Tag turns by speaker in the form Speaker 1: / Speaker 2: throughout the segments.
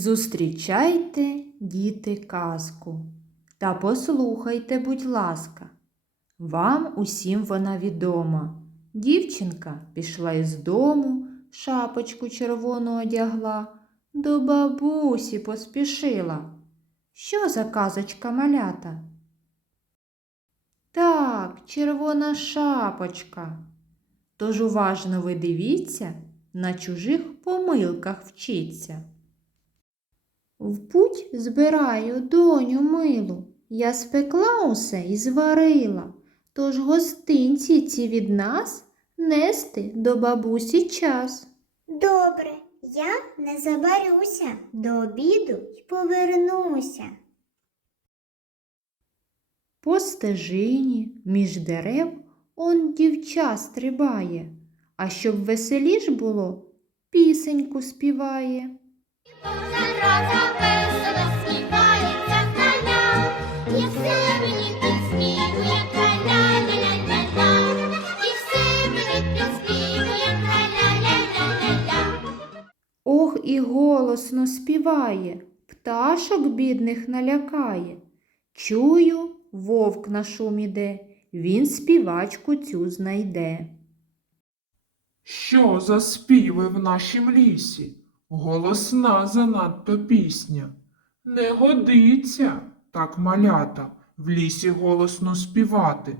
Speaker 1: Зустрічайте, діти, казку та послухайте, будь ласка. Вам усім вона відома. Дівчинка пішла із дому, шапочку червону одягла, до бабусі поспішила. Що за казочка малята? Так, червона шапочка. Тож уважно ви дивіться, на чужих помилках вчіться. В путь збираю доню милу, я спекла усе і зварила, тож гостинці ці від нас нести до бабусі час.
Speaker 2: Добре, я не забарюся, до обіду й повернуся.
Speaker 1: По стежині між дерев он дівча стрибає, а щоб веселіш було, пісеньку співає. Ох, і голосно співає, пташок бідних налякає. Чую, вовк на шум іде, він співачку цю знайде.
Speaker 3: Що за співи в нашім лісі? Голосна занадто пісня. Не годиться так малята в лісі голосно співати.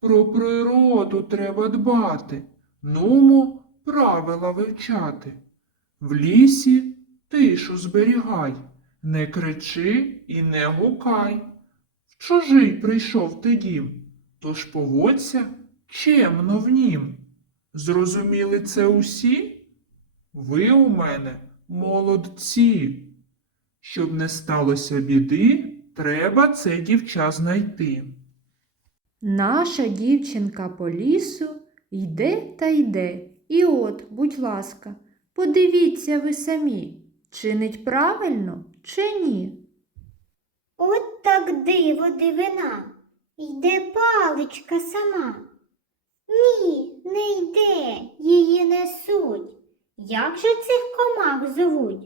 Speaker 3: Про природу треба дбати, нумо правила вивчати. В лісі тишу зберігай, не кричи і не гукай. В чужий прийшов ти дім, тож поводься чемно в нім. Зрозуміли це усі? Ви у мене молодці. Щоб не сталося біди, треба це дівча знайти.
Speaker 1: Наша дівчинка по лісу йде та йде. І от, будь ласка, подивіться ви самі, чинить правильно чи ні?
Speaker 2: От так диво дивина, йде паличка сама. Ні, не йде, її несуть. Як же цих комах зовуть?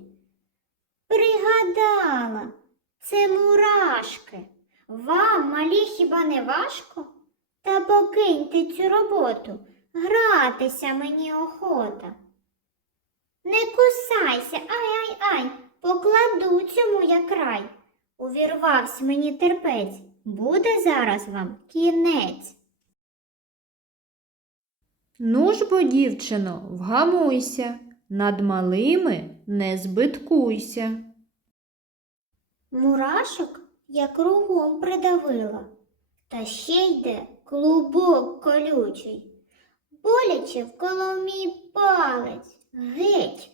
Speaker 2: Пригадала, це мурашки. Вам, малі, хіба не важко? Та покиньте цю роботу, гратися мені охота. Не кусайся, ай-ай-ай, покладу цьому я край. Увірвався мені терпець, буде зараз вам кінець.
Speaker 1: Ну ж бо, дівчино, вгамуйся, над малими не збиткуйся.
Speaker 2: Мурашок я кругом придавила, та ще йде клубок колючий. Боляче вколов мій палець. Геть,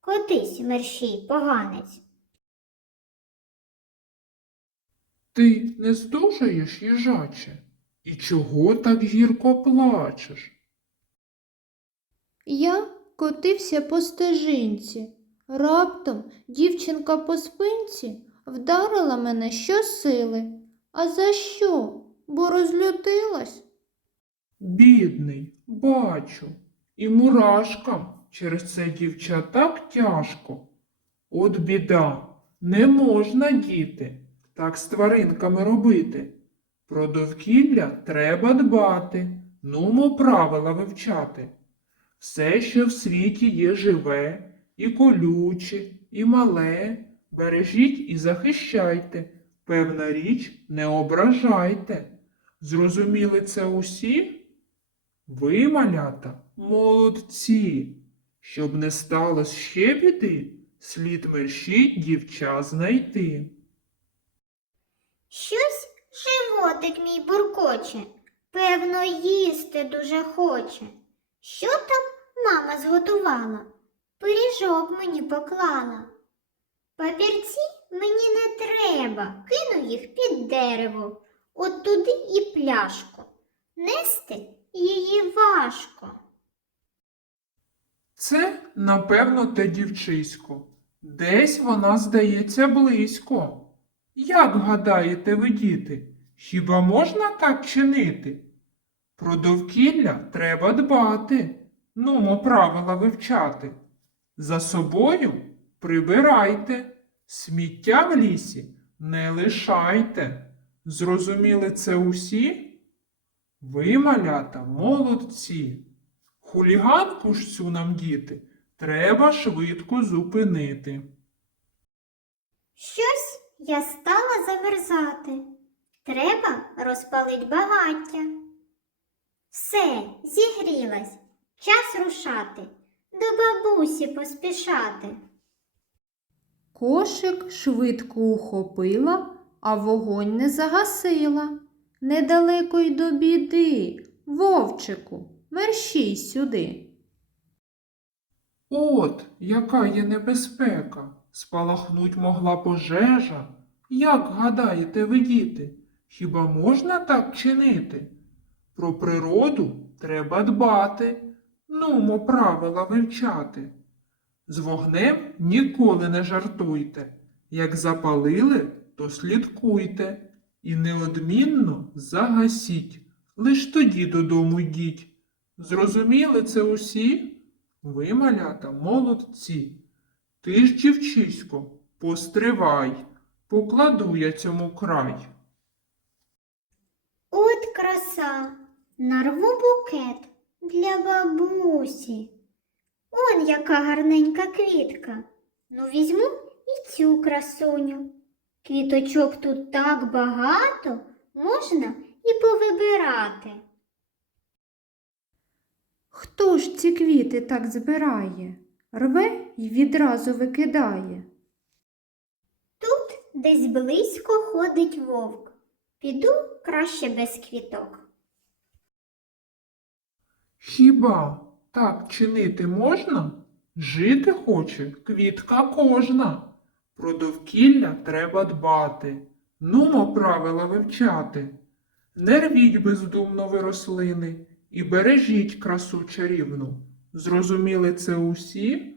Speaker 2: котись мерщій поганець.
Speaker 3: Ти не здужаєш, їжаче? І чого так гірко плачеш?
Speaker 1: Я котився по стежинці. Раптом дівчинка по спинці вдарила мене щосили. А за що? Бо розлютилась?
Speaker 3: Бідний, бачу, і мурашкам через це дівча так тяжко. От біда, не можна, діти, так з тваринками робити. Про довкілля треба дбати, нумо правила вивчати. Все, що в світі є живе, і колюче, і мале, бережіть і захищайте, певна річ не ображайте. Зрозуміли це усі? Ви, малята, молодці. Щоб не сталося ще біди, слід мерщій дівча знайти.
Speaker 2: Щось животик мій буркоче, певно, їсти дуже хоче. Що там мама зготувала? Пиріжок мені поклала. Папірці мені не треба, кину їх під дерево, от туди і пляшку. Нести її важко.
Speaker 3: Це, напевно, те дівчисько. Десь вона здається близько. Як гадаєте ви, діти, хіба можна так чинити? Про довкілля треба дбати, нумо правила вивчати. За собою прибирайте, Сміття в лісі не лишайте. Зрозуміли це усі? Ви, малята, молодці. Хуліганку ж цю нам діти треба швидко зупинити.
Speaker 2: Щось я стала замерзати. Треба розпалить багаття. Все, зігрілась. Час рушати. До бабусі поспішати.
Speaker 1: Кошик швидко ухопила, а вогонь не загасила. Недалеко й до біди, вовчику, мерщій сюди.
Speaker 3: От, яка є небезпека. Спалахнуть могла пожежа. Як гадаєте ви, діти, хіба можна так чинити? Про природу треба дбати, нумо правила вивчати. З вогнем ніколи не жартуйте. Як запалили, то слідкуйте і неодмінно загасіть. Лиш тоді додому йдіть. Зрозуміли це усі? Ви, малята, молодці. Ти ж, дівчисько, постривай, покладу я цьому край.
Speaker 2: От краса. Нарву букет для бабусі. Он яка гарненька квітка. Ну, візьму і цю красуню. Квіточок тут так багато, можна і повибирати.
Speaker 1: Хто ж ці квіти так збирає? Рве й відразу викидає.
Speaker 2: Тут десь близько ходить вовк. Піду краще без квіток.
Speaker 3: Хіба так чинити можна? Жити хоче квітка кожна. Про довкілля треба дбати, нумо правила вивчати. Не рвіть бездумно ви рослини і бережіть красу чарівну. Зрозуміли це усі?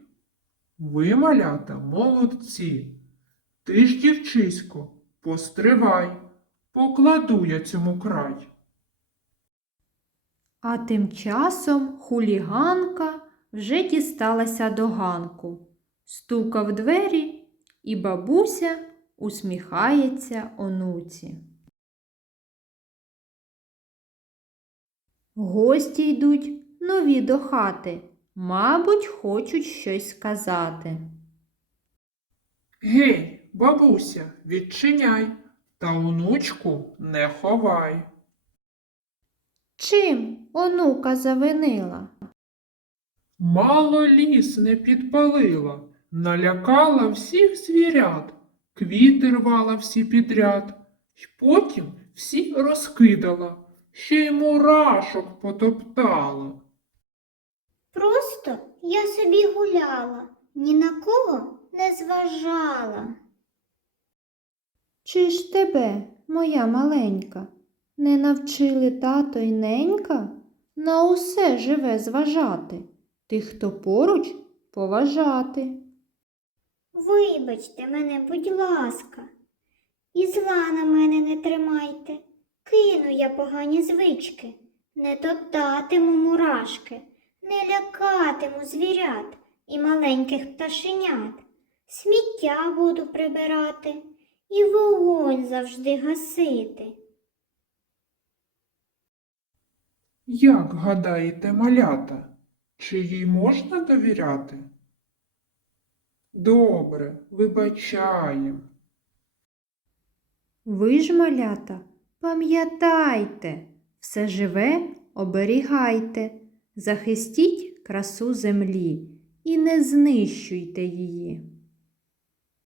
Speaker 3: Ви, малята, молодці. Ти ж, дівчисько, постривай, покладу я цьому край.
Speaker 1: А тим часом хуліганка вже дісталася до ганку. Стука в двері, і бабуся усміхається онуці. Гості йдуть нові до хати, мабуть, хочуть щось сказати.
Speaker 3: Гей, бабуся, відчиняй, та онучку не ховай.
Speaker 1: Чим онука завинила?
Speaker 3: Мало ліс не підпалила, налякала всіх звірят, квіти рвала всі підряд, й потім всі розкидала, ще й мурашок потоптала.
Speaker 2: Просто я собі гуляла, ні на кого не зважала.
Speaker 1: Чи ж тебе, моя маленька, не навчили тато й ненька на усе живе зважати, тих, хто поруч поважати?
Speaker 2: Вибачте мене, будь ласка, і зла на мене не тримайте. Кину я погані звички, не топтатиму мурашки, не лякатиму звірят і маленьких пташенят. Сміття буду прибирати і вогонь завжди гасити.
Speaker 3: Як гадаєте, малята, чи їй можна довіряти? Добре, вибачаєм.
Speaker 1: Ви ж, малята, пам'ятайте, все живе оберігайте, захистіть красу землі і не знищуйте її.